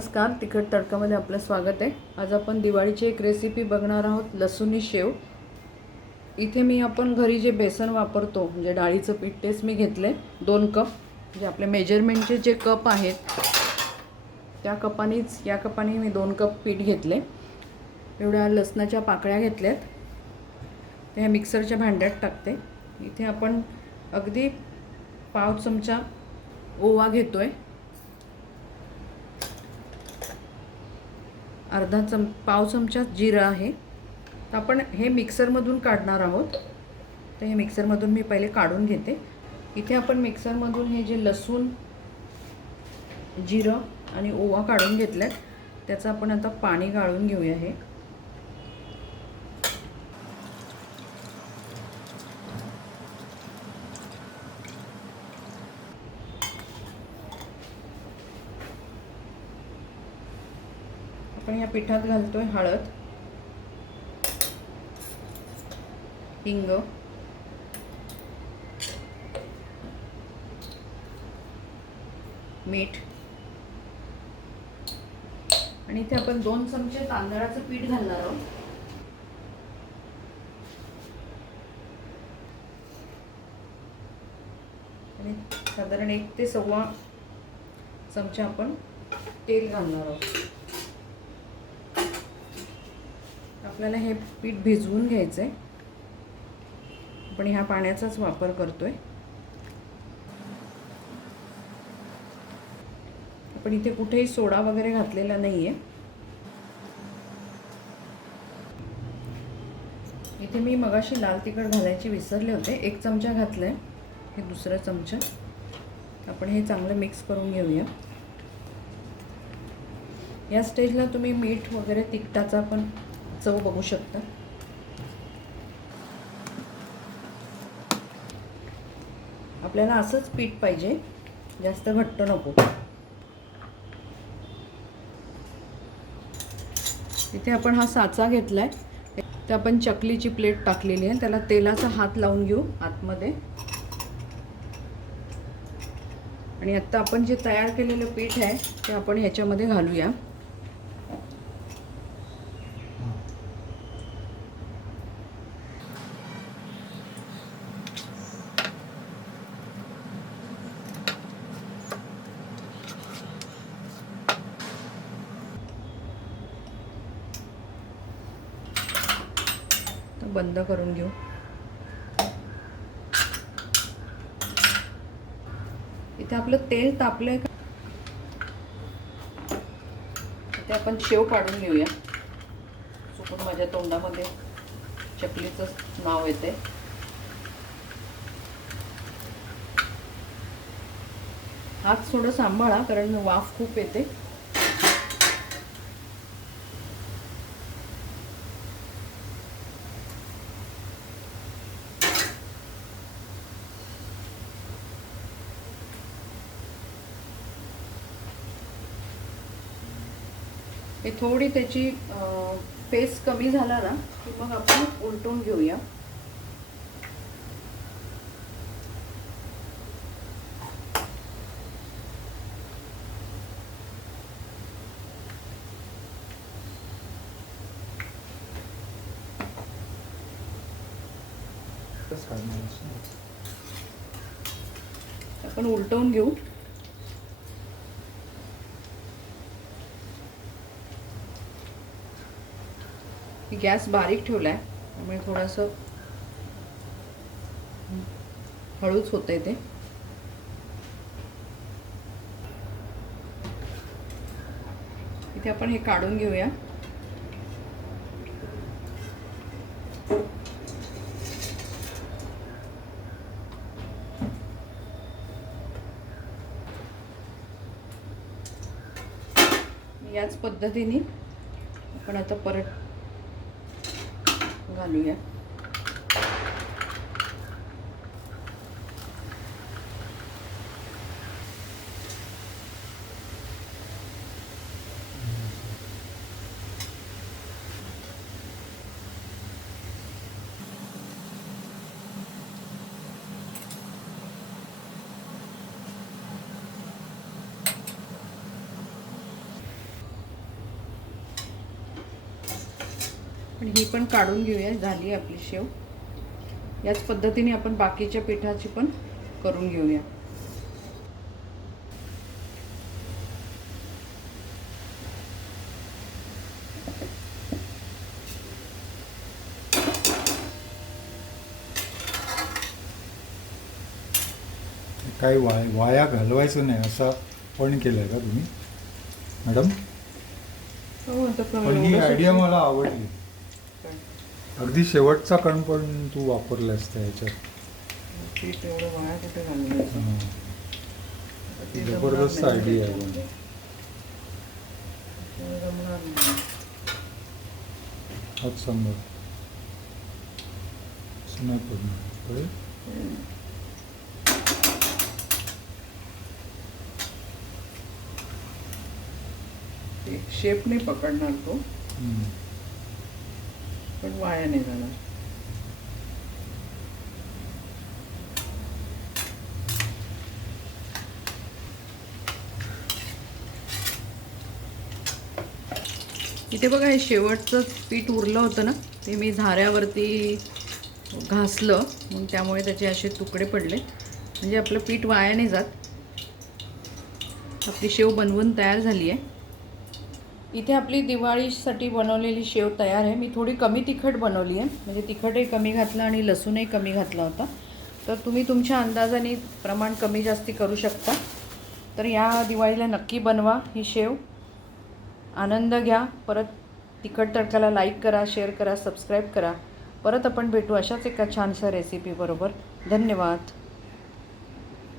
नमस्कार तिखट तडकामध्ये आपलं स्वागत आहे. आज आपण दिवाळीची एक रेसिपी बघणार आहोत लसुनी शेव. इथे मी आपण घरी जे बेसन वापरतो म्हणजे डाळीचं पीठ तेच मी घेतले. दोन कप म्हणजे आपले मेजरमेंटचे जे कप आहेत त्या कपानीच या कपाने मी दोन कप पीठ घेतले. एवढ्या लसणाच्या पाकळ्या घेतल्यात. त्या मिक्सरच्या भांड्यात टाकते. इथे आपण अगदी पाव चमचा ओवा घेतो आहे अर्धा चम पाव चमचा जिरं आहे. तर आपण हे मिक्सरमधून काढणार आहोत. तर हे मिक्सरमधून मी पहिले काढून घेते. इथे आपण मिक्सरमधून हे जे लसूण जिरं आणि ओवा काढून घेतला आहे त्याचं आपण आता पाणी गाळून घेऊया हे. आपण या पिठात घालतोय हळद हिंग मीठ. आणि इथे आपण दोन चमचे तांदळाचं पीठ घालणार आहोत. आणि साधारण एक ते सव्वा चमचा आपण तेल घालणार आहोत. आपल्याला हे पीठ भिजवून घ्यायचं आहे आपण ह्या पाण्याचाच वापर करतो आहे आपण इथे कुठेही सोडा वगैरे घातलेला नाही आहे इथे मी मगाशी लाल तिखट घालायचे विसरले होते. एक चमचा घातलं आहे हे दुसरं चमचा. आपण हे चांगलं मिक्स करून घेऊया. या स्टेजला तुम्ही मीठ वगैरे तिखटाचा पण चव बघू शकता. आपल्याला असंच पीठ पाहिजे. जास्त घट्ट नको. इथे आपण हा साचा घेतलाय. ते आपण चकलीची प्लेट टाकलेली आहे. त्याला तेलाचा हात लावून घेऊ आतमध्ये. आणि आत्ता आपण जे तयार केलेलं पीठ आहे ते आपण ह्याच्यामध्ये घालूया. बंद करून घेऊ. इथे आपलं तेल तापलंय का? इथे आपण शेव काढून घेऊया. चुकून माझ्या तोंडामध्ये चकलीचं नाव येते हात थोडं सांभाळा कारण वाफ खूप येते. हे थोडी त्याची पेस कमी झाला ना की मग आपण उलटून घेऊया. आपण उलटवून घेऊ. गॅस बारीक ठेवला आहे त्यामुळे थोडंसं हळूच होतं ते. इथे आपण हे काढून घेऊया. याच पद्धतीने आपण आता परत घालूया. पण ही पण काढून घेऊया झाली आपली शेव याच पद्धतीने आपण बाकीच्या पिठाची पण करून घेऊया काही वाय वाया घालवायचं नाही असं पण केलं आहे का तुम्ही मॅडम हो पण ही आयडिया. मला आवडली? अगदी शेवटचा कण पण तू वापरलास त्या ह्याच्यात पीठ एवढं वाया कुठे घालवायचं हां. आता ते जबरदस्त. आयडिया आहे नाही. हात सांभाळ पडणार पकडणार तो. पण वाया नाही जाणार. इथे बघा हे शेवटचं पीठ उरलं होतं ना ते मी झाऱ्यावरती घासलं. मग त्यामुळे त्याचे असे तुकडे पडले. म्हणजे आपलं पीठ वाया नाही जात. आपली शेव बनवून तयार झाली आहे. इथे आपली दिवाळीसाठी बनवलेली शेव तयार आहे. मी थोडी कमी तिखट बनवली आहे. म्हणजे तिखटही कमी घातलं आणि लसूणही कमी घातला होता. तर तुम्ही तुमच्या अंदाजाने प्रमाण कमी जास्ती करू शकता. तर या दिवाळीला नक्की बनवा ही शेव. आनंद घ्या. परत तिखट तडकाला लाईक करा शेअर करा सबस्क्राईब करा. परत आपण भेटू अशाच एका छानशा रेसिपीबरोबर धन्यवाद.